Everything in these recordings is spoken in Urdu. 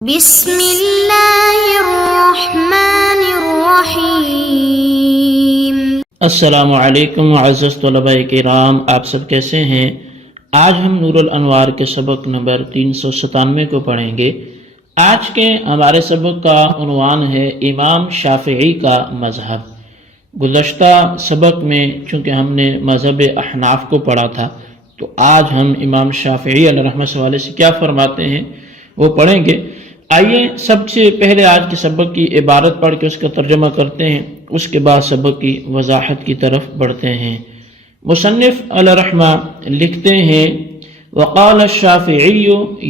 بسم اللہ الرحمن الرحیم۔ السلام علیکم معزز طلباء کرام، آپ سب کیسے ہیں؟ آج ہم نور الانوار کے سبق نمبر 397 کو پڑھیں گے۔ آج کے ہمارے سبق کا عنوان ہے امام شافعی کا مذہب۔ گزشتہ سبق میں چونکہ ہم نے مذہب احناف کو پڑھا تھا، تو آج ہم امام شافعی علیہ رحمۃ سے حوالے سے کیا فرماتے ہیں وہ پڑھیں گے۔ آئیے سب سے پہلے آج کے سبق کی عبارت پڑھ کے اس کا ترجمہ کرتے ہیں، اس کے بعد سبق کی وضاحت کی طرف بڑھتے ہیں۔ مصنف علیہ رحمہ لکھتے ہیں: وقال الشافعی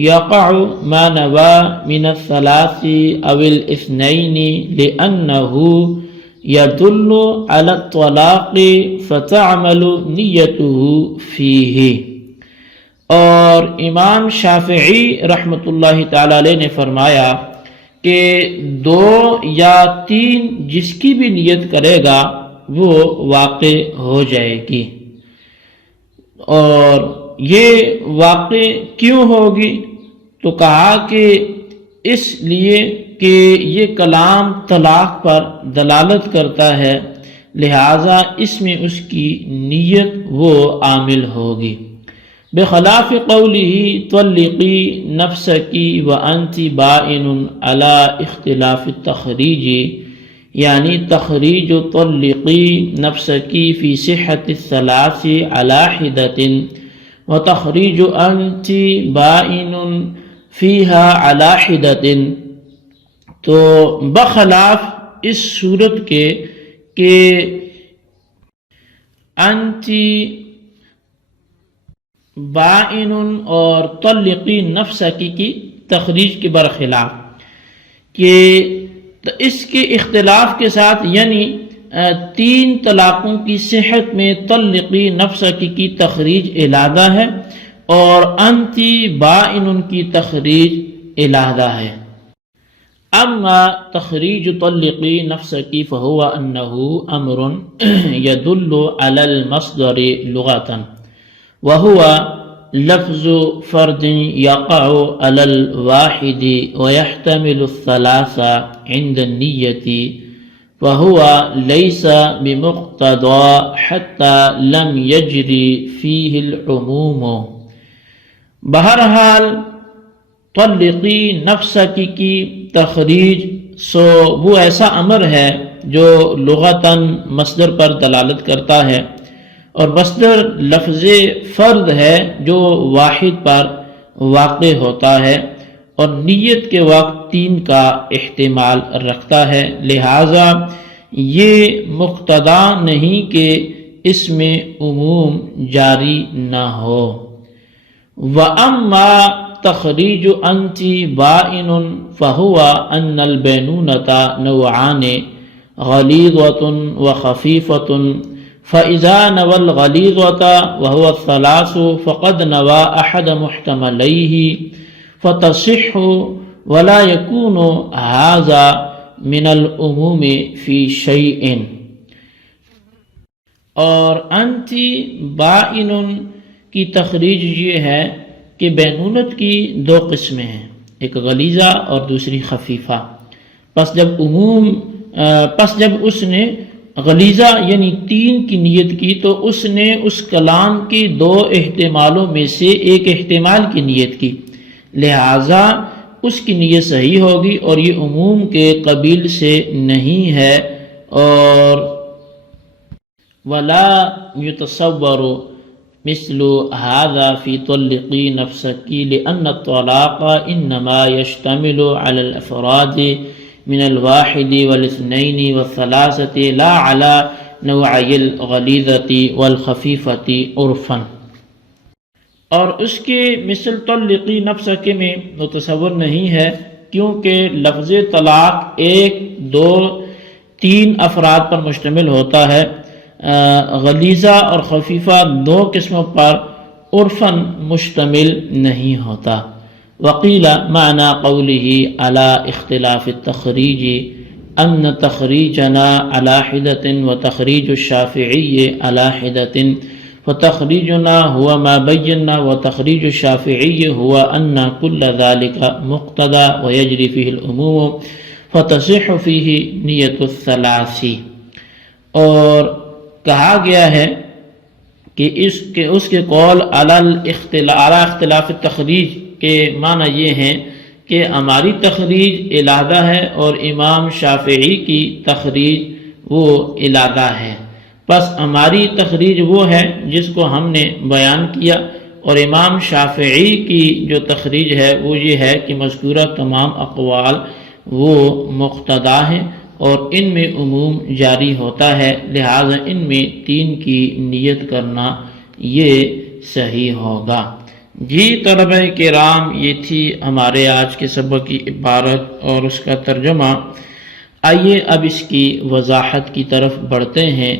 یقع ما نوى من الثلاث او الاثنين لأنه يدل على الطلاق فتعمل نیته فيه۔ اور امام شافعی رحمۃ اللہ تعالی علیہ نے فرمایا کہ 2 یا 3 جس کی بھی نیت کرے گا وہ واقع ہو جائے گی۔ اور یہ واقع کیوں ہوگی؟ تو کہا کہ اس لیے کہ یہ کلام طلاق پر دلالت کرتا ہے، لہٰذا اس میں اس کی نیت وہ عامل ہوگی۔ بخلاف قوله طلقی نفسکی وانت بائن علی اختلاف التخریج، یعنی تخریج طلقی نفسکی فی صحت الثلاث علی حدۃ وتخریج انت بائن فیہا علی حدۃ، تو بخلاف اس صورت کے کہ انت بائن اور طلقی نفسکی کی تخریج کے برخلاف، کہ اس کے اختلاف کے ساتھ، یعنی 3 طلاقوں کی صحت میں طلقی نفسکی کی تخریج علیحدہ ہے اور انتی بائن کی تخریج علیحدہ ہے۔ اما تخریج طلقی نفسکی فہو انہ امر یدل علی المصدر لغۃ وهو لفظ فرد يقع على الواحد ويحتمل الثلاثة عند النية، وهو ليس بمقتضى حتى لم يجري فيه العموم۔ بہرحال طلقی نفسکی کی تخریج وہ ایسا امر ہے جو لغتاً مصدر پر دلالت کرتا ہے، اور مصدر لفظ فرد ہے جو واحد پر واقع ہوتا ہے اور نیت کے وقت 3 کا احتمال رکھتا ہے، لہٰذا یہ مقتضی نہیں کہ اس میں عموم جاری نہ ہو۔ وَأَمَّا تَخْرِيجُ أَنْتِ بَائِنٌ فَهُوَ أَنَّ الْبَيْنُونَةَ نَوْعَانِ غَلِيظَةٌ وَخَفِيفَةٌ، فَإِذَا نَوَى الْغَلِيظَةَ وَهُوَ الثَّلَاثُ فَقَدْ نَوَى أَحَدَ مُحْتَمَلَيْهِ فَتَصِحُّ وَلَا يَكُونُ هَذَا مِنَ الْعُمُومِ فِي شَيْءٍ۔ اور انتی بائن کی تخریج یہ ہے کہ بینونت کی 2 قسمیں ہیں، ایک غلیظہ اور دوسری خفیفہ۔ پس جب اس نے غلیظہ یعنی 3 کی نیت کی تو اس نے اس کلام کے 2 احتمالوں میں سے ایک احتمال کی نیت کی، لہٰذا اس کی نیت صحیح ہوگی اور یہ عموم کے قبیل سے نہیں ہے۔ اور وَلَا يُتَصَوَّرُ مِثْلُ هَذَا فِي طَلِّقِي نَفْسَكِ لِأَنَّ الطَّلَاقَ إِنَّمَا يَشْتَمِلُ عَلَى الْأَفْرَادِ من الواحد والاثنين والثلاثة لا على نوعي الغلیظة والخفیفة عرفا۔ اور اس کے مثل طلقی نفسکی میں متصور نہیں ہے، کیونکہ لفظ طلاق 1، 2، 3 افراد پر مشتمل ہوتا ہے، غلیظہ اور خفیفہ 2 قسموں پر عرفاً مشتمل نہیں ہوتا۔ وقیل معنی قوله على اختلاف التخریج ان تخریجنا على حدة وتخریج الشافعی على حدة فتخریجنا هو ما بینا وتخریج الشافعی هو ان كل ذلك مقتضى ويجري فيه العموم فتصح فيه نیت الثلاث۔ اور کہا گیا ہے کہ اس کے قول علی اختلاف التخریج کے معنی یہ ہیں کہ ہماری تخریج علیحدہ ہے اور امام شافعی کی تخریج وہ علیحدہ ہے، بس ہماری تخریج وہ ہے جس کو ہم نے بیان کیا، اور امام شافعی کی جو تخریج ہے وہ یہ ہے کہ مذکورہ تمام اقوال وہ مقتضا ہیں اور ان میں عموم جاری ہوتا ہے، لہذا ان میں 3 کی نیت کرنا یہ صحیح ہوگا۔ جی طلبہ کرام، یہ تھی ہمارے آج کے سبق کی عبارت اور اس کا ترجمہ۔ آئیے اب اس کی وضاحت کی طرف بڑھتے ہیں۔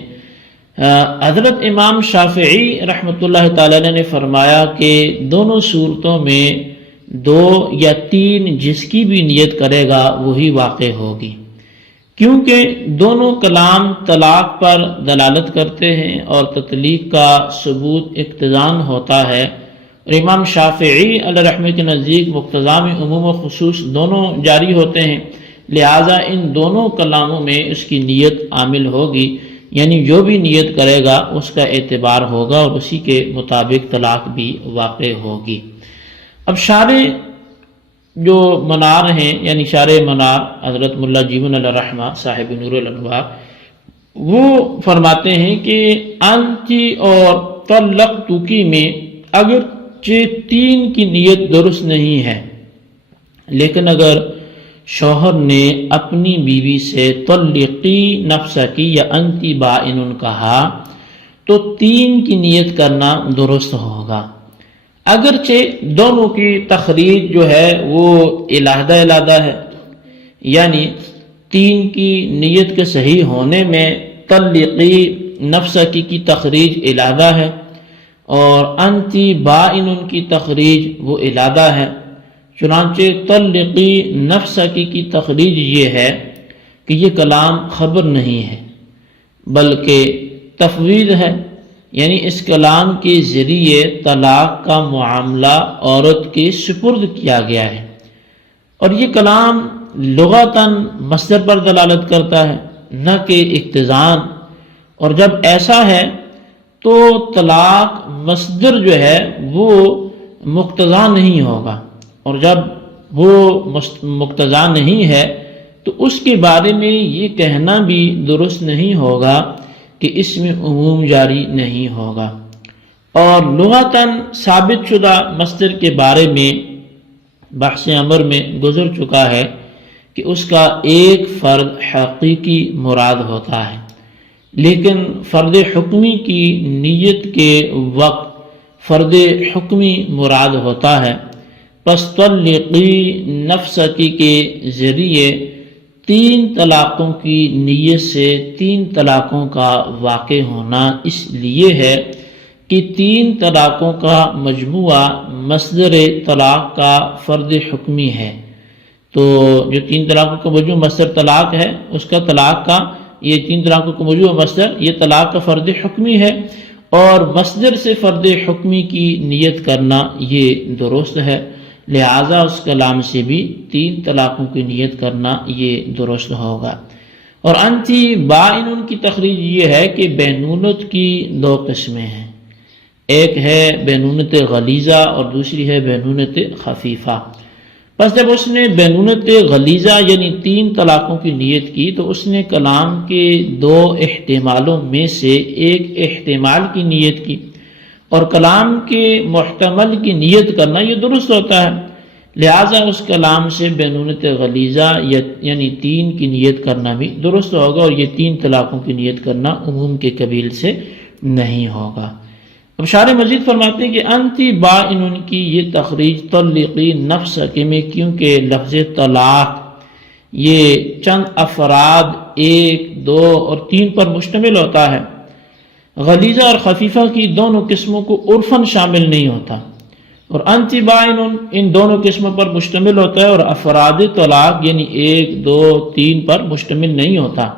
حضرت امام شافعی رحمۃ اللہ تعالی نے فرمایا کہ دونوں صورتوں میں 2 یا 3 جس کی بھی نیت کرے گا وہی واقع ہوگی، کیونکہ دونوں کلام طلاق پر دلالت کرتے ہیں اور تطلیق کا ثبوت اقتضان ہوتا ہے، اور امام شافعی علیہ رحمہ کے نزدیک مقتضا میں عموم و خصوص دونوں جاری ہوتے ہیں، لہٰذا ان دونوں کلاموں میں اس کی نیت عامل ہوگی، یعنی جو بھی نیت کرے گا اس کا اعتبار ہوگا اور اسی کے مطابق طلاق بھی واقع ہوگی۔ اب شارح جو منار ہیں، یعنی شارح منار حضرت ملا جیون علیہ رحمہ صاحب نور الانوار، وہ فرماتے ہیں کہ انتی اور طلقتکی میں اگرچہ 3 کی نیت درست نہیں ہے، لیکن اگر شوہر نے اپنی بیوی سے طلقی نفسکی یا انتی بائن کہا تو 3 کی نیت کرنا درست ہوگا، اگرچہ دونوں کی تخریج جو ہے وہ علیحدہ ہے، یعنی 3 کی نیت کے صحیح ہونے میں طلقی نفسکی کی تخریج علیحدہ ہے اور انتی بائن کی تخریج وہ علیحدہ ہے۔ چنانچہ طلقی نفسکی کی تخریج یہ ہے کہ یہ کلام خبر نہیں ہے بلکہ تفویض ہے، یعنی اس کلام کے ذریعے طلاق کا معاملہ عورت کے سپرد کیا گیا ہے، اور یہ کلام لغتاً مصدر پر دلالت کرتا ہے نہ کہ اقتضان، اور جب ایسا ہے تو طلاق مصدر جو ہے وہ مقتضا نہیں ہوگا، اور جب وہ مقتضا نہیں ہے تو اس کے بارے میں یہ کہنا بھی درست نہیں ہوگا کہ اس میں عموم جاری نہیں ہوگا۔ اور لغتاً ثابت شدہ مصدر کے بارے میں بحث امر میں گزر چکا ہے کہ اس کا ایک فرد حقیقی مراد ہوتا ہے، لیکن فرد حکمی کی نیت کے وقت فرد حکمی مراد ہوتا ہے، پس طلقی نفسکی کے ذریعے 3 طلاقوں کی نیت سے 3 طلاقوں کا واقع ہونا اس لیے ہے کہ 3 طلاقوں کا مجموعہ مصدر طلاق کا فرد حکمی ہے، تو جو 3 طلاقوں کا مجموعہ مصدر طلاق ہے اس کا طلاق کا یہ 3 طلاقوں کا مجموعہ مصدر یہ طلاق کا فرد حکمی ہے، اور مصدر سے فرد حکمی کی نیت کرنا یہ درست ہے، لہذا اس کلام سے بھی 3 طلاقوں کی نیت کرنا یہ درست ہوگا۔ اور انتی بائن کی تخریج یہ ہے کہ بینونت کی 2 قسمیں ہیں، ایک ہے بینونت غلیظہ اور دوسری ہے بینونت خفیفہ۔ پس جب اس نے بینونت غلیظہ یعنی 3 طلاقوں کی نیت کی تو اس نے کلام کے 2 احتمالوں میں سے ایک احتمال کی نیت کی، اور کلام کے محتمل کی نیت کرنا یہ درست ہوتا ہے، لہٰذا اس کلام سے بینونت غلیظہ یعنی 3 کی نیت کرنا بھی درست ہوگا، اور یہ 3 طلاقوں کی نیت کرنا عموم کے قبیل سے نہیں ہوگا۔ اب شارح مزید فرماتے ہیں کہ انتی بائن کی یہ تخریج طلقی نفسکی میں کیونکہ لفظ طلاق یہ چند افراد 1، 2 اور 3 پر مشتمل ہوتا ہے، غلیظہ اور خفیفہ کی دونوں قسموں کو عرفاً شامل نہیں ہوتا، اور انتی بائن ان دونوں قسموں پر مشتمل ہوتا ہے اور افراد طلاق یعنی 1، 2، 3 پر مشتمل نہیں ہوتا۔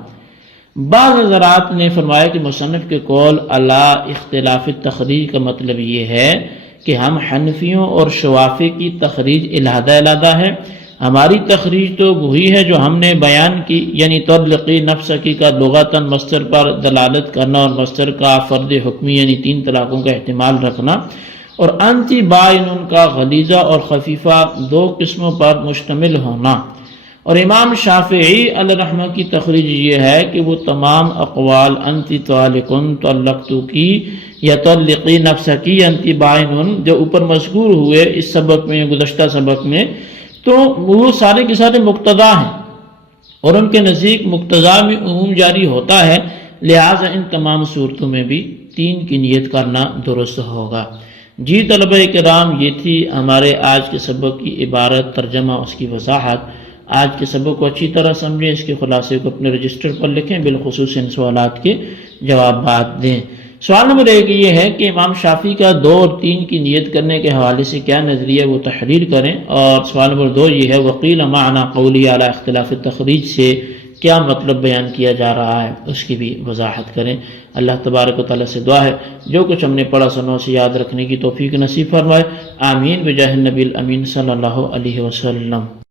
بعض حضرات نے فرمایا کہ مصنف کے قول علی اختلاف التخریج کا مطلب یہ ہے کہ ہم حنفیوں اور شوافی کی تخریج علیحدہ علیحدہ ہے، ہماری تخریج تو وہی ہے جو ہم نے بیان کی، یعنی طلقی نفسکی کا لغتاً مصدر پر دلالت کرنا اور مصدر کا فرد حکمی یعنی 3 طلاقوں کا احتمال رکھنا، اور انتی بائن کا غلیظہ اور خفیفہ 2 قسموں پر مشتمل ہونا۔ اور امام شافعی علیہ رحمہ کی تخریج یہ ہے کہ وہ تمام اقوال انتی طالقن طلقتو کی یا طلقی نفسکی انتی بائن جو اوپر مذکور ہوئے اس سبق میں گزشتہ سبق میں، تو وہ سارے کے سارے مقتضا ہیں اور ان کے نزدیک مقتضا میں عموم جاری ہوتا ہے، لہٰذا ان تمام صورتوں میں بھی 3 کی نیت کرنا درست ہوگا۔ جی طلبہ کرام، یہ تھی ہمارے آج کے سبق کی عبارت، ترجمہ، اس کی وضاحت۔ آج کے سبق کو اچھی طرح سمجھیں، اس کے خلاصے کو اپنے رجسٹر پر لکھیں، بالخصوص ان سوالات کے جوابات دیں۔ سوال نمبر 1 یہ ہے کہ امام شافعی کا 2 اور 3 کی نیت کرنے کے حوالے سے کیا نظریہ وہ تحریر کریں، اور سوال نمبر 2 یہ ہے وقیل معنی قولی علی اختلاف التخریج سے کیا مطلب بیان کیا جا رہا ہے، اس کی بھی وضاحت کریں۔ اللہ تبارک و تعالیٰ سے دعا ہے جو کچھ ہم نے پڑھا سنوں سے یاد رکھنے کی توفیق نصیب فرمائے، آمین بجاہ النبی الامین صلی اللہ علیہ وسلم۔